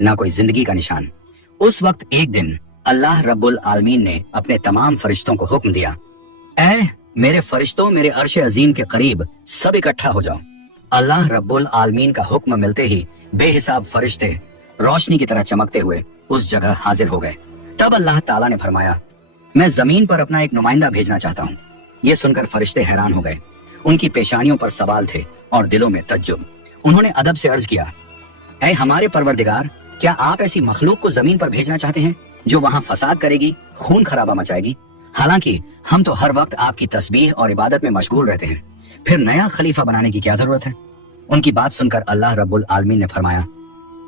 ना कोई जिंदगी का निशान। उस वक्त एक दिन अल्लाह रब्बुल आलमीन ने अपने तमाम फरिश्तों को हुक्म दिया, ऐ मेरे फरिश्तों, मेरे अर्श अजीम के करीब सब इकट्ठा हो जाओ। अल्लाह रब्बुल आलमीन का हुक्म मिलते ही बेहिसाब फरिश्ते रोशनी की तरह चमकते हुए उस जगह हाजिर हो गए। तब अल्लाह ताला ने फरमाया, मैं जमीन पर अपना एक नुमाइंदा भेजना चाहता हूँ। ये सुनकर फरिश्ते हैरान हो गए। उनकी पेशानियों पर सवाल थे और दिलों में तज्जुब। उन्होंने अदब से अर्ज किया, ऐ हमारे परवरदिगार, क्या आप ऐसी मखलूक को जमीन पर भेजना चाहते हैं जो वहां फसाद करेगी, खून खराबा मचाएगी? हालांकि हम तो हर वक्त आपकी तस्बीह और इबादत में मशगूल रहते हैं, फिर नया खलीफा बनाने की क्या जरूरत है? उनकी बात सुनकर अल्लाह रब्बुल आलमीन ने फरमाया,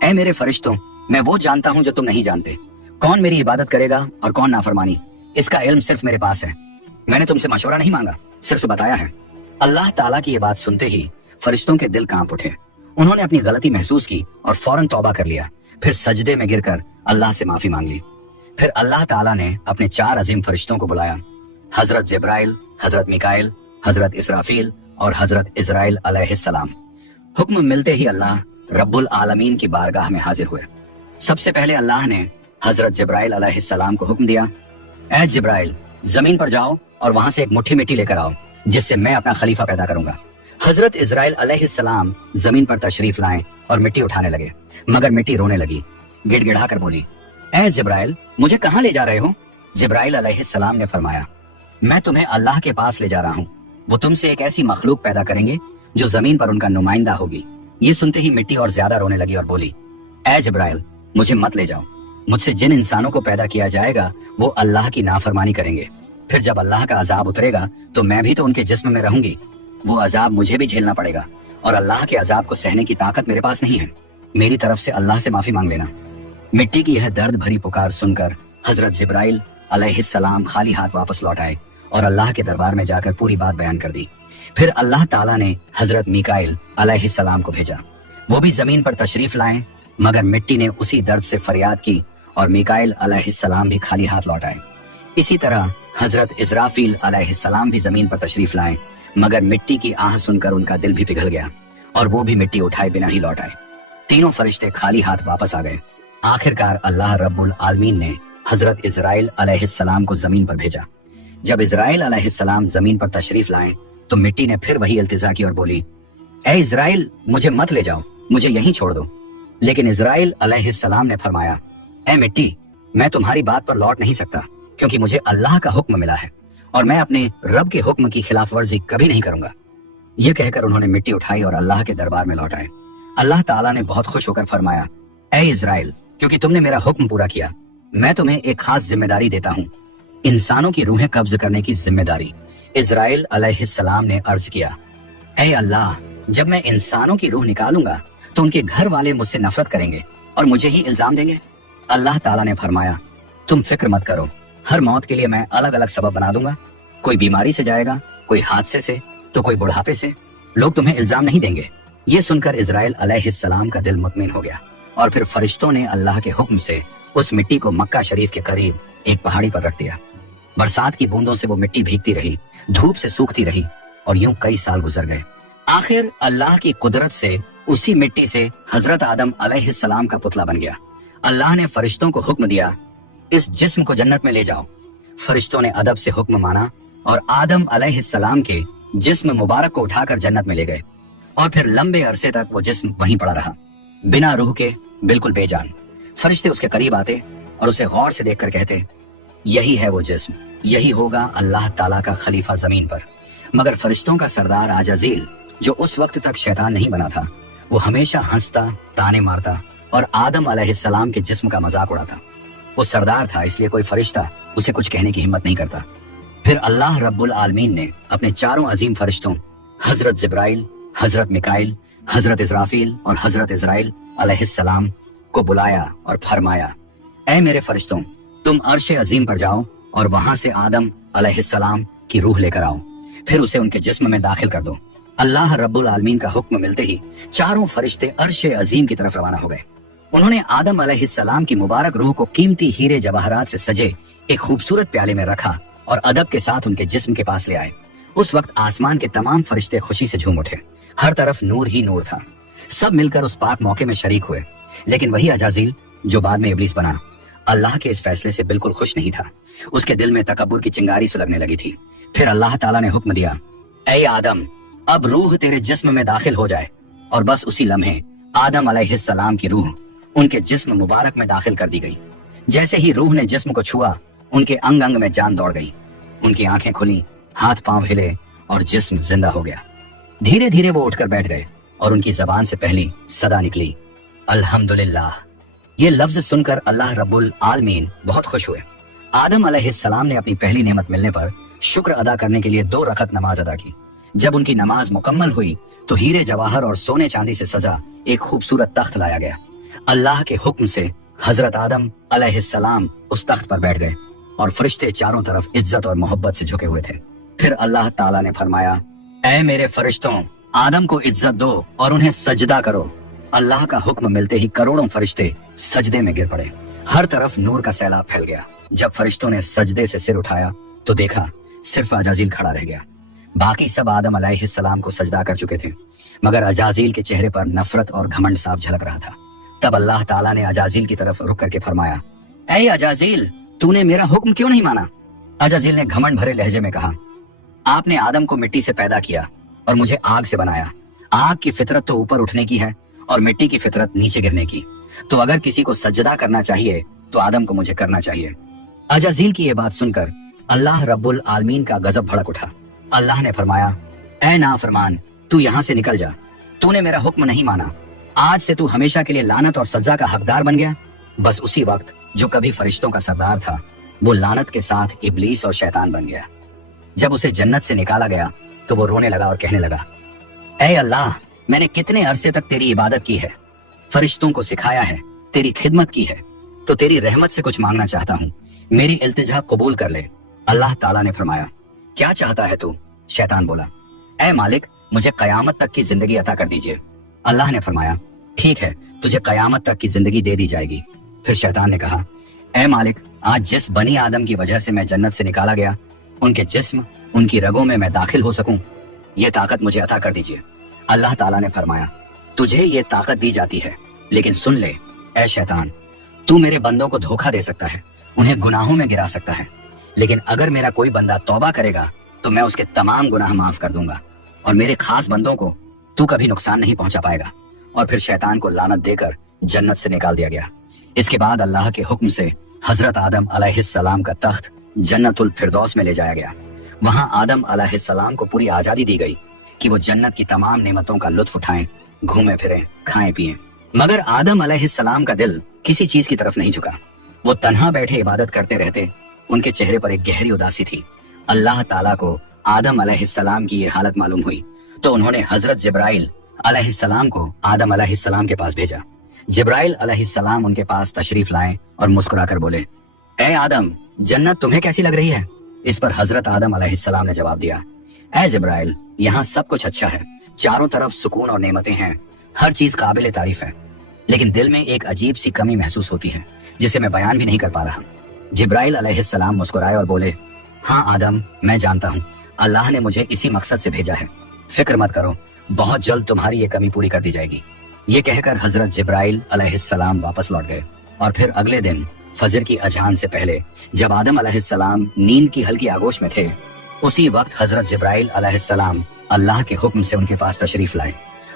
ऐ मेरे फरिश्तों, मैं वो जानता हूँ जो तुम नहीं जानते। कौन मेरी इबादत करेगा और कौन नाफरमानी, इसका इल्म सिर्फ मेरे पास है। मैंने तुमसे मशवरा नहीं मांगा, सिर्फ बताया है। अल्लाह ताला की ये बात सुनते ही फरिश्तों के दिल कांप उठे। उन्होंने अपनी गलती महसूस की और फौरन तौबा कर लिया। फिर सजदे में गिरकर अल्लाह से माफी मांग ली। फिर अल्लाह ताला ने अपने 4 अजीम फरिश्तों को बुलाया, हजरत जिब्राइल, हजरत मिकाइल, हजरत इसराफील और हजरत इजराइल अलैहिस्सलाम। हुक्म मिलते ही अल्लाह रब्बुल आलमीन की बारगाह में हाजिर हुए। सबसे पहले अल्लाह ने हजरत जिब्राइल अलैहिस्सलाम को हुक्म दिया, ऐ जिब्राइल, जमीन पर जाओ और वहां से एक मुट्ठी मिट्टी लेकर आओ, जिससे मैं अपना खलीफा पैदा करूंगा। हजरत इजराइल अलैहिस्सलाम जमीन पर तशरीफ लाए और मिट्टी उठाने लगे, मगर मिट्टी रोने लगी। गिड़गिड़ा कर बोली, ऐ जिब्राइल, मुझे कहाँ ले जा रहे हो? जिब्राइल अलैहिस्सलाम ने फरमाया, मैं तुम्हें अल्लाह के पास ले जा रहा हूँ। वो तुमसे एक ऐसी मखलूक पैदा करेंगे जो जमीन पर उनका नुमाइंदा होगी। ये सुनते ही मिट्टी और ज्यादा रोने लगी और बोली, ऐ जिब्राइल, मुझे मत ले जाओ। मुझसे जिन इंसानों को पैदा किया जाएगा वो अल्लाह की नाफरमानी करेंगे। फिर जब अल्लाह का अजाब उतरेगा तो मैं भी तो उनके जिस्म में रहूंगी। वो अजाब मुझे भी झेलना पड़ेगा और अल्लाह के अजाब को सहने की ताकत मेरे पास नहीं है। मेरी तरफ से अल्लाह से माफी मांग लेना। मिट्टी की यह दर्द भरी पुकार सुनकर हजरत जिब्राइल अलैहिस्सलाम खाली हाथ वापस लौट आए और अल्लाह के दरबार में जाकर पूरी बात बयान कर दी। फिर अल्लाह ताला ने हजरत मिकाइल अलैहिस्सलाम को भेजा। वो भी जमीन पर तशरीफ लाए, मगर मिट्टी ने उसी दर्द से फरियाद की और मिकाइल अलैहिस्सलाम भी खाली हाथ लौट आए। इसी तरह हजरत इजराफील अलैहिस्सलाम भी जमीन पर तशरीफ लाए, मगर मिट्टी की आह सुनकर उनका दिल भी पिघल गया और वो भी मिट्टी उठाए बिना ही लौट आए। तीनों फरिश्ते खाली हाथ वापस आ गए। आखिरकार अल्लाह रब्बुल आलमीन ने हजरत इजराइल अलैहिस्सलाम को जमीन पर भेजा। जब इजराइल अलैहिस्सलाम जमीन पर तशरीफ लाए तो मिट्टी ने फिर वही इल्तिजा की और बोली, ऐ इजराइल, मुझे मत ले जाओ, मुझे यहीं छोड़ दो। लेकिन इजराइल अलैहिस्सलाम ने फरमाया, ऐ मिट्टी, मैं तुम्हारी बात पर लौट नहीं सकता, क्योंकि मुझे अल्लाह का हुक्म मिला है और मैं अपने रब के हुक्म की खिलाफ वर्जी कभी नहीं करूंगा। यह कहकर उन्होंने मिट्टी उठाई और अल्लाह के दरबार में लौट आए। अल्लाह ताला ने बहुत खुश होकर फरमाया, ऐ इजराइल, क्योंकि तुमने मेरा हुक्म पूरा किया, मैं तुम्हें एक खास जिम्मेदारी देता हूँ, इंसानों की रूहें कब्ज करने की जिम्मेदारी। इजराइल अलैहिस्सलाम ने अर्ज किया, ऐ अल्लाह, जब मैं इंसानों की रूह निकालूंगा तो उनके घर वाले मुझसे नफरत करेंगे और मुझे ही इल्जाम देंगे। अल्लाह ताला ने फरमाया, तुम फिक्र मत करो, हर मौत के लिए मैं अलग अलग सबब बना दूंगा। कोई बीमारी से जाएगा, कोई हादसे से, तो कोई बुढ़ापे से। लोग तुम्हें इल्जाम नहीं देंगे। ये सुनकर इजराइल अलैहिस्सलाम का दिल मुतमिन हो गया और फिर फरिश्तों ने अल्लाह के हुक्म से उस मिट्टी को मक्का शरीफ के करीब एक पहाड़ी पर रख दिया। बरसात की बूंदों से वो मिट्टी भीगती रही, धूप से सूखती रही और यूं कई साल गुजर गए। आखिर अल्लाह की कुदरत से उसी मिट्टी से हजरत आदम अलैहिस्सलाम का पुतला बन गया। अल्लाह ने फरिश्तों को हुक्म दिया, इस जिस्म को जन्नत में ले जाओ। फरिश्तों ने अदब से हुक्म माना और आदम अलैहिस्सलाम के जिस्म मुबारक को उठाकर जन्नत में ले गए और फिर लंबे अरसे तक वो जिस्म वहीं पड़ा रहा, बिना रूह के, बिल्कुल बेजान। फरिश्ते उसके करीब आते और उसे गौर से देखकर कहते, यही है वो जिस्म, यही होगा अल्लाह ताला का खलीफा जमीन पर। मगर फरिश्तों का सरदार आजाजील, जो उस वक्त तक शैतान नहीं बना था, वो हमेशा हंसता, ताने मारता और आदम अलैहिस्सलाम के जिस्म का मजाक उड़ाता। वो सरदार था, इसलिए कोई फरिश्ता उसे कुछ कहने की हिम्मत नहीं करता। फिर अल्लाह रब्बुल आलमीन ने अपने 4 अजीम फरिश्तों हजरत जिब्राइल, हजरत मिकाइल, हजरत इजराफील और हजरत इजराइल अलैहिस्सलाम को बुलाया और फरमाया, ऐ मेरे फरिश्तों, तुम अर्श अजीम पर जाओ और वहां से आदम अलैहिस्सलाम की रूह लेकर आओ, फिर उसे उनके जिस्म में दाखिल कर दो। अल्लाह रब्बुल आलमीन का हुक्म मिलते ही 4 फरिश्ते अर्श अजीम की तरफ रवाना हो गए। उन्होंने आदम अलैहिस्सलाम की मुबारक रूह को कीमती हीरे जवाहरात से सजे एक खूबसूरत प्याले में रखा और अदब के साथ उनके जिस्म के पास ले आए। उस वक्त आसमान के तमाम फरिश्ते खुशी से झूम उठे। हर तरफ नूर ही नूर था। सब मिलकर उस पाक मौके में शरीक हुए। लेकिन वही अजाजील जो बाद में इब्लीस बना, अल्लाह के इस फैसले से बिल्कुल खुश नहीं था। उसके दिल में तकब्बुर की चिंगारी सुलगने लगी थी। फिर अल्लाह ताला ने हुक्म दिया, ऐ आदम, अब रूह तेरे जिस्म में दाखिल हो जाए। और बस उसी लम्हे आदम अलैहिस्सलाम की रूह उनके जिस्म मुबारक में दाखिल कर दी गई। जैसे ही रूह ने जिस्म को छुआ, उनके अंग अंग में जान दौड़ गई। उनकी आंखें खुली, हाथ पांव हिले और जिस्म जिंदा हो गया। धीरे धीरे वो उठकर बैठ गए और उनकी जबान से पहली सदा निकली, अल्हम्दुलिल्लाह। ये लफ्ज सुनकर अल्लाह रब्बुल आलमीन बहुत खुश हुए। आदम अलैहिस्सलाम ने अपनी पहली नेमत मिलने पर शुक्र अदा करने के लिए 2 रकत नमाज अदा की। जब उनकी नमाज मुकम्मल हुई तो हीरे जवाहर और सोने चांदी से सजा एक खूबसूरत तख्त लाया गया। अल्लाह के हुक्म से हजरत आदम अलैहिस्सलाम उस तख्त पर बैठ गए और फरिश्ते चारों तरफ इज्जत और मोहब्बत से झुके हुए थे। फिर अल्लाह ताला ने फरमाया, ऐ मेरे फरिश्तों, आदम को इज्जत दो और उन्हें सजदा करो। अल्लाह का हुक्म मिलते ही करोड़ों फरिश्ते सजदे में गिर पड़े। हर तरफ नूर का सैलाब फैल गया। जब फरिश्तों ने सजदे से सिर उठाया तो देखा सिर्फ अजाजील खड़ा रह गया। बाकी सब आदम अलैहिस्सलाम को सजदा कर चुके थे, मगर अजाजील के चेहरे पर नफरत और घमंड साफ झलक रहा था। तब अल्लाह ताला ने अजाजील की तरफ रुक करके फरमाया, ऐ अजाजील, तूने मेरा हुक्म क्यों नहीं माना? अजाजील ने घमंड भरे लहजे में कहा, आपने आदम को मिट्टी से पैदा किया और मुझे आग से बनाया। आग की फितरत तो ऊपर उठने की है और मिट्टी की फितरत नीचे गिरने की। तो अगर किसी को सजदा करना चाहिए तो आदम को मुझे करना चाहिए। अजाजील की यह बात सुनकर अल्लाह रब्बुल आलमीन का गजब भड़क उठा। अल्लाह ने फरमाया, ऐ नाफरमान, तू यहाँ से निकल जा। तूने मेरा हुक्म नहीं माना। आज से तू हमेशा के लिए लानत और सजा का हकदार बन गया। बस उसी वक्त जो कभी फरिश्तों का सरदार था, वो लानत के साथ इब्लीस और शैतान बन गया। जब उसे जन्नत से निकाला गया तो वो रोने लगा और कहने लगा, ऐ अल्लाह, मैंने कितने अरसे तक तेरी इबादत की है, फरिश्तों को सिखाया है, तेरी खिदमत की है, तो तेरी रहमत से कुछ मांगना चाहता हूँ, मेरी इल्तिजा कबूल कर ले। अल्लाह ताला ने फरमाया, क्या चाहता है तू? शैतान बोला, ऐ मालिक, मुझे कयामत तक की जिंदगी अता कर दीजिए। अल्लाह ने फरमाया, ठीक है, तुझे कयामत तक की जिंदगी दे दी जाएगी। फिर शैतान ने कहा, ऐ मालिक, आज जिस बनी आदम की वजह से मैं जन्नत से निकाला गया, उनके जिस्म, उनकी रगों में मैं दाखिल हो सकूं, ये ताकत मुझे अता कर दीजिए। अल्लाह ताला ने फरमाया, तुझे ये ताकत दी जाती है, लेकिन सुन ले ऐ शैतान, तू मेरे बंदों को धोखा दे सकता है, उन्हें गुनाहों में गिरा सकता है, लेकिन अगर मेरा कोई बंदा तौबा करेगा तो मैं उसके तमाम गुनाह माफ कर दूंगा और मेरे खास बंदों को तू कभी नुकसान नहीं पहुंचा पाएगा। और फिर शैतान को लानत देकर जन्नत से निकाल दिया गया। इसके बाद अल्लाह के हुक्म से हजरत आदम अलैहिस्सलाम का तख्त जन्नतुल फिरदौस में ले जाया गया। वहां आदम अलैहिस्सलाम को पूरी आजादी दी गई कि वो जन्नत की तमाम नेमतों का लुत्फ उठाएं, घूमें फिरें, खाएं पिएं। मगर आदम अलैहिस्सलाम का दिल किसी चीज की तरफ नहीं झुका। वो तन्हा बैठे इबादत करते रहते। उनके चेहरे पर एक गहरी उदासी थी। अल्लाह ताला को आदम अलैहिस्सलाम की ये हालत मालूम हुई तो उन्होंने हजरत जिब्राइल अलैहिस्सलाम को आदम अलैहिस्सलाम के पास भेजा। जिब्राइल अलैहिस्सलाम उनके पास तशरीफ लाए और मुस्कुराकर बोले, ऐ आदम, जन्नत तुम्हें कैसी लग रही है? इस पर हजरत आदम अलैहिस्सलाम ने जवाब दिया, ऐ जिब्राइल, यहाँ सब कुछ अच्छा है, चारों तरफ सुकून और नेमतें हैं, हर चीज काबिल तारीफ है, लेकिन दिल में एक अजीब सी कमी महसूस होती है जिसे मैं बयान भी नहीं कर पा रहा। जिब्राइल अलैहिस्सलाम मुस्कुराए और बोले, हाँ आदम, मैं जानता हूँ, अल्लाह ने मुझे इसी मकसद से भेजा है, फिक्र मत करो, बहुत जल्द तुम्हारी ये कमी पूरी कर दी जाएगी। ये कहकर हजरत जिब्राइल अलैहिस्सलाम वापस लौट गए। और फिर अगले दिन फजर की अजान से पहले जब आदम अलैहिस्सलाम नींद की हल्की आगोश में थे, उसी वक्त हजरत जिब्राइल अलैहिस्सलाम अल्लाह के हुक्म से उनके पास तशरीफ लाए।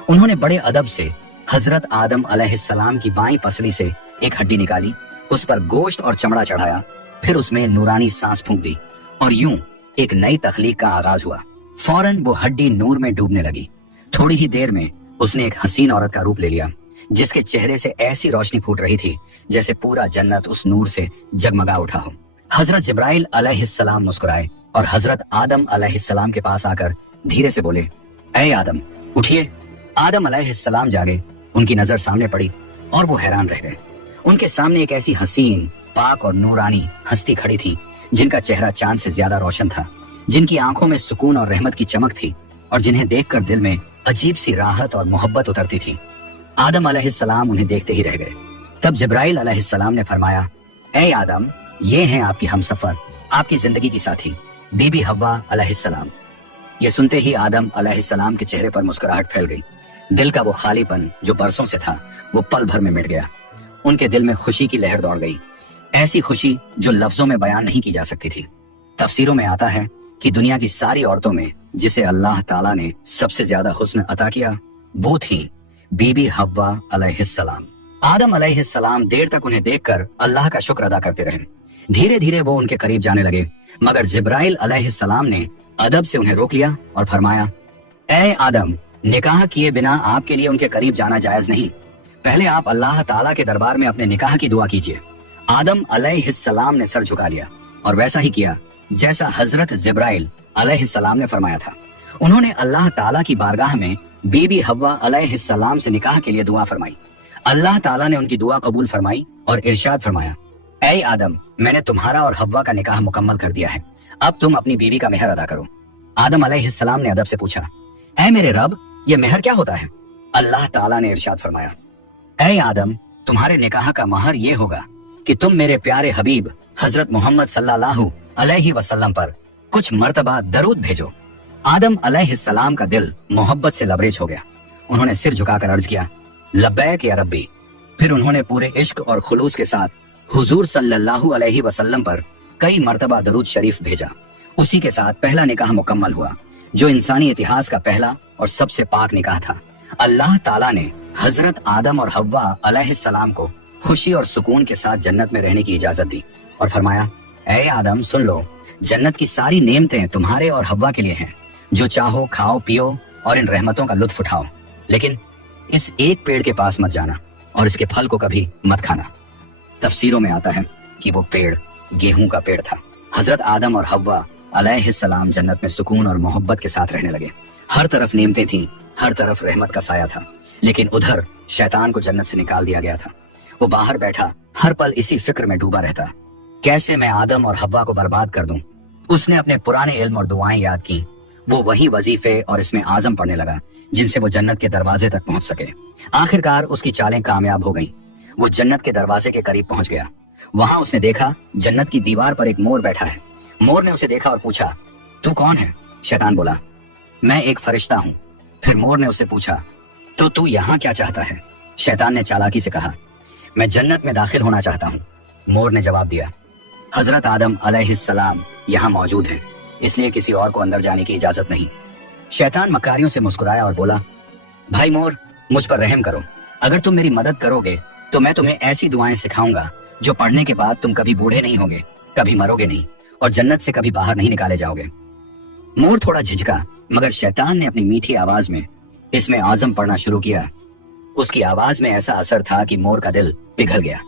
उन्होंने बड़े अदब से हजरत आदम अलैहिस्सलाम की बाईं पसली से एक हड्डी निकाली, उस पर गोश्त और चमड़ा चढ़ाया, फिर उसमें नूरानी सांस फूंक दी और यूं एक नई तखलीक का आगाज हुआ। फौरन वो हड्डी नूर में डूबने लगी। थोड़ी ही देर में उसने एक हसीन औरत का रूप ले लिया जिसके चेहरे से ऐसी रोशनी फूट रही थी जैसे पूरा जन्नत उस नूर से जगमगा उठा हो। हजरत जिब्राइल अलैहिस्सलाम मुस्कुराए और हजरत आदम अलैहिस्सलाम के पास आकर धीरे से बोले, ऐ आदम, उठिए। आदम अलैहिस्सलाम जागे। उनकी नजर सामने पड़ी और वो हैरान रह गए। उनके सामने एक ऐसी हसीन, पाक और नूरानी हस्ती खड़ी थी जिनका चेहरा चांद से ज्यादा रोशन था, जिनकी आंखों में सुकून और रहमत की चमक थी और जिन्हें देखकर दिल में अजीब सी राहत और मोहब्बत उतरती थी। आदम अलैहिस्सलाम उन्हें देखते ही रह गए। तब जिब्राइल अलैहिस्सलाम ने फरमाया, ऐ आदम, ये हैं आपकी हमसफर, आपकी जिंदगी की साथी, बीबी हव्वा अलैहिस्सलाम। ये सुनते ही आदम अलैहिस्सलाम के चेहरे पर मुस्कुराहट फैल गई। दिल का वो खालीपन जो बरसों से था वो पल भर में मिट गया। उनके दिल में खुशी की लहर दौड़ गई, ऐसी खुशी जो लफ्जों में बयान नहीं की जा सकती थी। तफसीरों में आता है कि दुनिया की सारी औरतों में जिसे अल्लाह ताला ने सबसे ज्यादा हुस्न अता किया वो थी बीबी हव्वा अलैहिस्सलाम। आदम अलैहिस्सलाम देर तक उन्हें देखकर अल्लाह का शुक्र अदा करते रहे। धीरे धीरे वो उनके करीब जाने लगे, मगर जिब्राइल अलैहिस्सलाम ने अदब से उन्हें रोक लिया और फरमाया, ए आदम, निकाह किए बिना आपके लिए उनके करीब जाना जायज नहीं। पहले आप अल्लाह ताला के दरबार में अपने निकाह की दुआ कीजिए। आदम अलैहिस्सलाम ने सर झुका लिया और वैसा ही किया जैसा हजरत जिब्राइल अलैहिस्सलाम ने फरमाया था। उन्होंने अल्लाह ताला की बारगाह में बीबी हव्वा अलैहिस्सलाम से निकाह के लिए दुआ फरमाई। अल्लाह ताला ने उनकी दुआ कबूल फरमाई और इरशाद फरमाया, ऐ आदम, मैंने तुम्हारा और हव्वा का निकाह मुकम्मल कर दिया है, अब तुम अपनी बीवी का मेहर अदा करो। आदम अलैहिस्सलाम ने अदब से पूछा, ऐ मेरे रब, ये मेहर क्या होता है? अल्लाह ताला ने इरशाद फरमाया, ऐ आदम, तुम्हारे निकाह का महर ये होगा कि तुम मेरे प्यारे हबीब हजरत मोहम्मद सल्लल्लाहु अलैहि वसल्लम पर कुछ मर्तबा दरूद भेजो। आदम अलैहिस्सलाम का दिल मोहब्बत से लबरेज हो गया। उन्होंने सिर झुकाकर अर्ज किया, लब्बैक या रब्बी। फिर उन्होंने पूरे इश्क और खुलूस के साथ हुजूर सल्लल्लाहु अलैहि वसल्लम पर कई मर्तबा दरूद शरीफ भेजा। उसी के साथ पहला निकाह मुकम्मल हुआ, जो इंसानी इतिहास का पहला और सबसे पाक निकाह था। अल्लाह ताला ने हजरत आदम और हव्वा अलैहिस्सलाम को खुशी और सुकून के साथ जन्नत में रहने की इजाजत दी और फरमाया, ऐ आदम, सुन लो, जन्नत की सारी नेमतें तुम्हारे और हव्वा के लिए हैं। जो चाहो खाओ पियो और इन रहमतों का लुत्फ उठाओ, लेकिन इस एक पेड़ के पास मत जाना और इसके फल को कभी मत खाना। तफसीरों में आता है कि वो पेड़ गेहूं का पेड़ था। हजरत आदम और हव्वा अलैहिस्सलाम जन्नत में सुकून और मोहब्बत के साथ रहने लगे। हर तरफ नेमतें थीं, हर तरफ रहमत का साया था, लेकिन उधर शैतान को जन्नत से निकाल दिया गया था। वो बाहर बैठा हर पल इसी फिक्र में डूबा रहता, कैसे मैं आदम और हव्वा को बर्बाद कर दूं। उसने अपने पुराने इल्म और दुआएं याद की। वो वही वजीफे और इसमें आजम पढ़ने लगा जिनसे वो जन्नत के दरवाजे तक पहुंच सके। आखिरकार उसकी चालें कामयाब हो गईं। वो जन्नत के दरवाजे के करीब पहुंच गया। वहां उसने देखा जन्नत की दीवार पर एक मोर बैठा है। मोर ने उसे देखा और पूछा, तू कौन है? शैतान बोला, मैं एक फरिश्ता हूँ। फिर मोर ने उससे पूछा, तो तू यहाँ क्या चाहता है? शैतान ने चालाकी से कहा, मैं जन्नत में दाखिल होना चाहता हूँ। मोर ने जवाब दिया, हजरत आदम अलैहिस्सलाम यहाँ मौजूद हैं, इसलिए किसी और को अंदर जाने की इजाजत नहीं। शैतान मकारियों से मुस्कुराया और बोला, भाई मोर, मुझ पर रहम करो। अगर तुम मेरी मदद करोगे तो मैं तुम्हें ऐसी दुआएं सिखाऊंगा जो पढ़ने के बाद तुम कभी बूढ़े नहीं होगे, कभी मरोगे नहीं और जन्नत से कभी बाहर नहीं निकाले जाओगे। मोर थोड़ा झिझका, मगर शैतान ने अपनी मीठी आवाज में इसमें आजम पढ़ना शुरू किया। उसकी आवाज में ऐसा असर था कि मोर का दिल पिघल गया।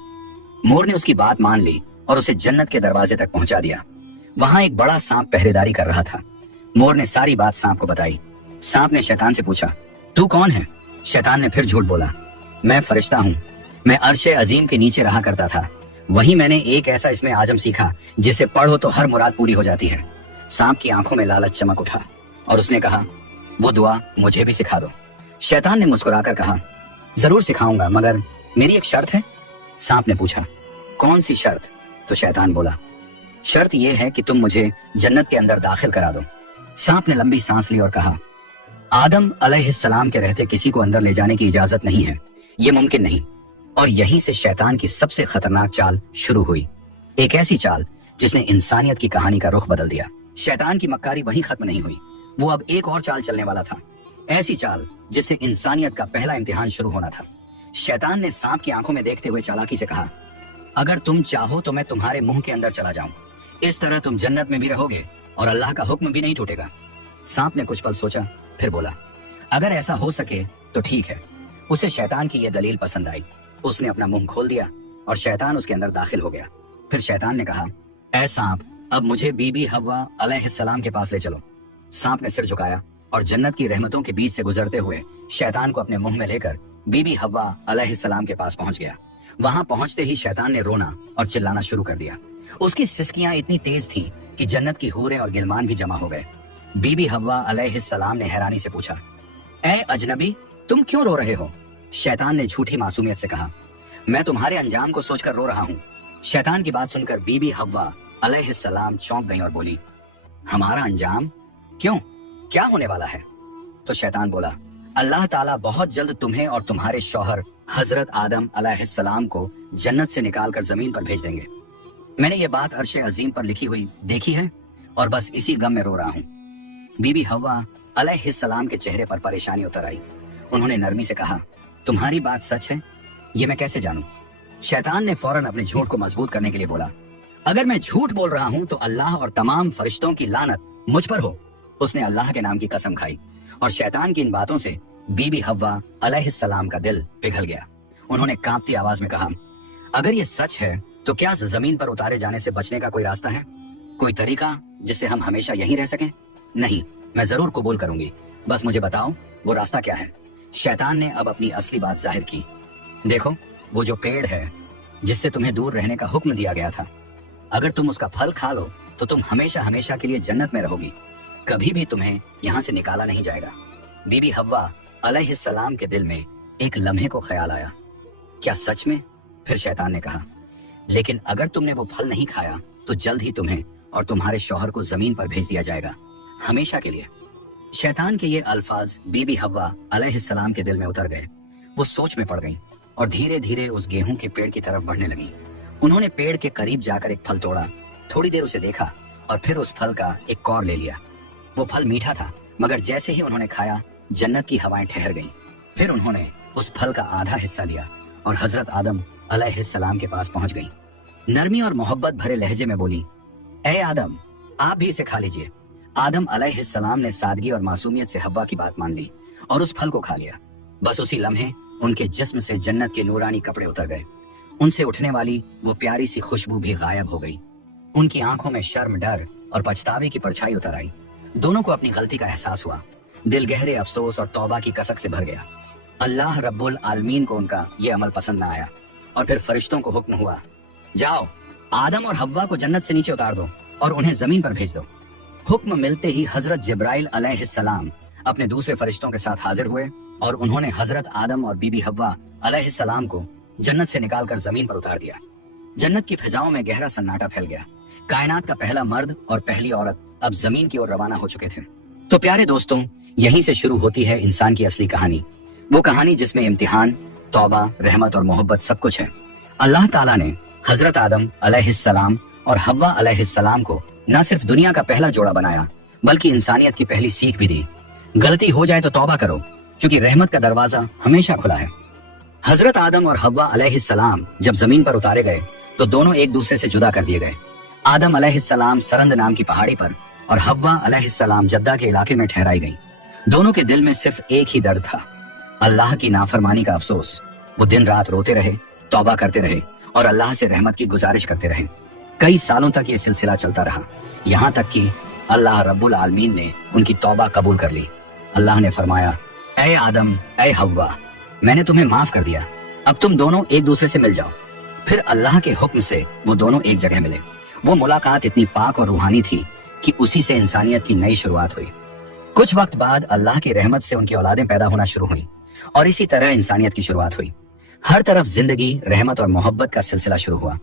मोर ने उसकी बात मान ली और उसे जन्नत के दरवाजे तक पहुंचा दिया। वहां एक बड़ा सांप पहरेदारी कर रहा था। मोर ने सारी बात सांप को बताई। सांप ने शैतान से पूछा, तू कौन है? शैतान ने फिर झूठ बोला, मैं फरिश्ता हूँ। मैं अर्शे अजीम के नीचे रहा करता था। वहीं मैंने एक ऐसा इसमें आजम सीखा जिसे पढ़ो तो हर मुराद पूरी हो जाती है। सांप की आंखों में लालच चमक उठा और उसने कहा, वो दुआ मुझे भी सिखा दो। शैतान ने मुस्कुराकर कहा, जरूर सिखाऊंगा, मगर मेरी एक शर्त है। सांप ने पूछा, कौन सी शर्त? तो शैतान बोला, शर्त यह है कि तुम मुझे जन्नत के अंदर दाखिल करा दो। सांप ने लंबी सांस ली और कहा, आदम अलैहिस्सलाम के रहते किसी को अंदर ले जाने की इजाजत नहीं है, ये मुमकिन नहीं। और यहीं से शैतान की सबसे खतरनाक चाल शुरू हुई, एक ऐसी चाल जिसने इंसानियत की कहानी का रुख बदल दिया। शैतान की मक्कारी वहीं खत्म नहीं हुई, वो अब एक और चाल चलने वाला था, ऐसी चाल जिससे इंसानियत का पहला इम्तिहान शुरू होना था। शैतान ने सांप की आंखों में देखते हुए चालाकी से कहा, अगर तुम चाहो तो मैं तुम्हारे मुंह के अंदर चला जाऊं, इस तरह तुम जन्नत में भी रहोगे और अल्लाह का हुक्म भी नहीं टूटेगा। सांप ने कुछ पल सोचा, फिर बोला, अगर ऐसा हो सके तो ठीक है। उसे शैतान की यह दलील पसंद आई। उसने अपना मुंह खोल दिया और शैतान उसके अंदर दाखिल हो गया। फिर शैतान ने कहा, ऐ सांप, अब मुझे बीबी हव्वा अलैहिस्सलाम के पास ले चलो। सांप ने सिर झुकाया और जन्नत की रहमतों के बीच से गुजरते हुए शैतान को अपने मुंह में लेकर बीबी हव्वा अलैहिस्सलाम के पास पहुंच गया। वहां पहुंचते ही शैतान ने रोना और चिल्लाना शुरू कर दिया। उसकी सिसकियां इतनी तेज थीं कि जन्नत की हूरें और गिलमान भी जमा हो गए। बीबी हव्वा अलैहिस्सलाम ने हैरानी से पूछा, ऐ अजनबी, तुम क्यों रो रहे हो? शैतान ने झूठी मासूमियत से कहा, मैं तुम्हारे अंजाम को सोचकर रो रहा हूँ। शैतान की बात सुनकर बीबी हव्वा अलैहिस्सलाम चौंक गई और बोली, हमारा अंजाम? क्यों, क्या होने वाला है? तो शैतान बोला, अल्लाह ताला बहुत जल्द तुम्हें और तुम्हारे शौहर हजरत आदम अलैहिस्सलाम को जन्नत से निकालकर जमीन पर भेज देंगे। मैंने ये बात अर्श अजीम पर लिखी हुई देखी है और बस इसी गम में रो रहा हूँ। बीबी हव्वा अलैहिस्सलाम के चेहरे पर परेशानी उतर आई। उन्होंने नरमी से कहा, तुम्हारी बात सच है? ये मैं कैसे जानूं? शैतान ने फौरन अपने झूठ को मजबूत करने के लिए बोला, अगर मैं झूठ बोल रहा हूँ तो अल्लाह और तमाम फरिश्तों की लानत मुझ पर हो। उसने अल्लाह के नाम की कसम खाई और शैतान की इन बातों से बीबी हव्वा अलैहिस्सलाम का दिल पिघल गया। उन्होंने कांपती आवाज में कहा, अगर ये सच है तो क्या जमीन पर उतारे जाने से बचने का कोई रास्ता है? कोई तरीका जिससे हम हमेशा यहीं रह सकें? नहीं, मैं जरूर कबूल करूंगी, बस मुझे बताओ वो रास्ता क्या है। शैतान ने अब अपनी असली बात जाहिर की। देखो, वो जो पेड़ है जिससे तुम्हें दूर रहने का हुक्म दिया गया था, अगर तुम उसका फल खा लो तो तुम हमेशा हमेशा के लिए जन्नत में रहोगी, कभी भी तुम्हें यहाँ से निकाला नहीं जाएगा। बीबी हव्वा अलैहिस्सलाम के दिल में एक लम्हे को ख्याल आया, क्या सच में? फिर शैतान ने कहा, लेकिन अगर तुमने वो फल नहीं खाया तो जल्द ही तुम्हें और तुम्हारे शौहर को जमीन पर भेज दिया जाएगा, हमेशा के लिए। शैतान के ये अल्फाज बीबी हव्वा अलैहिस्सलाम के दिल में उतर गए। वो सोच में पड़ गईं और धीरे धीरे उस गेहूं के पेड़ की तरफ बढ़ने लगी। उन्होंने पेड़ के करीब जाकर एक फल तोड़ा, थोड़ी देर उसे देखा और फिर उस फल का एक कौर ले लिया। वो फल मीठा था, मगर जैसे ही उन्होंने खाया जन्नत की हवाएं ठहर गईं। फिर उन्होंने उस फल का आधा हिस्सा लिया और हजरत आदम अलैहिस्सलाम के पास पहुंच गईं। नरमी और मोहब्बत भरे लहजे में बोली, ए आदम, आप भी इसे खा लीजिए। आदम अलैहिस्सलाम ने सादगी और मासूमियत से हव्वा की बात मान ली और उस फल को खा लिया। बस उसी लम्हे उनके जिस्म से जन्नत के नूरानी कपड़े उतर गए। उनसे उठने वाली वो प्यारी सी खुशबू भी गायब हो गई। उनकी आंखों में शर्म, डर और पछतावे की परछाई उतर आई। दोनों को अपनी गलती का एहसास हुआ। दिल गहरे अफसोस और तौबा की कसक से भर गया। अल्लाह रब्बुल आलमीन को उनका ये अमल पसंद न आया और फिर फरिश्तों को हुक्म हुआ, जाओ आदम और हव्वा को जन्नत से नीचे उतार दो और उन्हें जमीन पर भेज दो। हुक्म मिलते ही हजरत जिब्राइल अलैहिस्सलाम अपने दूसरे फरिश्तों के साथ हाजिर हुए और उन्होंने हजरत आदम और बीबी हव्वा अलैहिस्सलाम को जन्नत से निकालकर जमीन पर उतार दिया। जन्नत की फिजाओं में गहरा सन्नाटा फैल गया। कायनात का पहला मर्द और पहली औरत अब जमीन की ओर रवाना हो चुके थे। तो प्यारे दोस्तों, यहीं से शुरू होती है इंसान की असली कहानी। वो कहानी जिसमें इम्तिहान, तौबा, रहमत और मोहब्बत सब कुछ है। अल्लाह ताला ने हजरत आदम अलैहिस्सलाम और हव्वा अलैहिस्सलाम को न सिर्फ दुनिया का पहला जोड़ा बनाया, बल्कि इंसानियत की पहली सीख भी दी। गलती हो जाए तो तौबा करो, क्योंकि रहमत का दरवाजा हमेशा खुला है। हजरत आदम और हव्वा अलैहिस्सलाम जब जमीन पर उतारे गए तो दोनों एक दूसरे से जुदा कर दिए गए। आदम अलैहिस्सलाम सरंद नाम की पहाड़ी पर और हव्वा अलैहिस्सलाम जद्दा के इलाके में ठहराई गई। दोनों के दिल में सिर्फ एक ही दर्द था, अल्लाह की नाफरमानी का अफसोस। वो दिन रात रोते रहे, तौबा करते रहे और अल्लाह से रहमत की गुजारिश करते रहे। कई सालों तक ये सिलसिला चलता रहा, यहाँ तक कि अल्लाह रब्बुल आलमीन ने उनकी तौबा कबूल कर ली। अल्लाह ने फरमाया, ए आदम, ए हव्वा, मैंने तुम्हें माफ कर दिया, अब तुम दोनों एक दूसरे से मिल जाओ। फिर अल्लाह के हुक्म से वो दोनों एक जगह मिले। वो मुलाकात इतनी पाक और रूहानी थी कि उसी से इंसानियत की नई शुरुआत हुई। कुछ वक्त बाद अल्लाह की रहमत से उनकी औलादें पैदा होना शुरू हुई और इसी तरह इंसानियत की शुरुआत हुई। हर तरफ जिंदगी, रहमत और मोहब्बत का सिलसिला शुरू हुआ।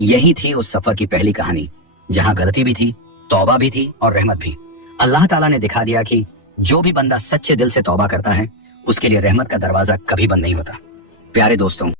यही थी उस सफर की पहली कहानी, जहां गलती भी थी, तौबा भी थी और रहमत भी। अल्लाह ताला ने दिखा दिया कि जो भी बंदा सच्चे दिल से तौबा करता है, उसके लिए रहमत का दरवाजा कभी बंद नहीं होता। प्यारे दोस्तों,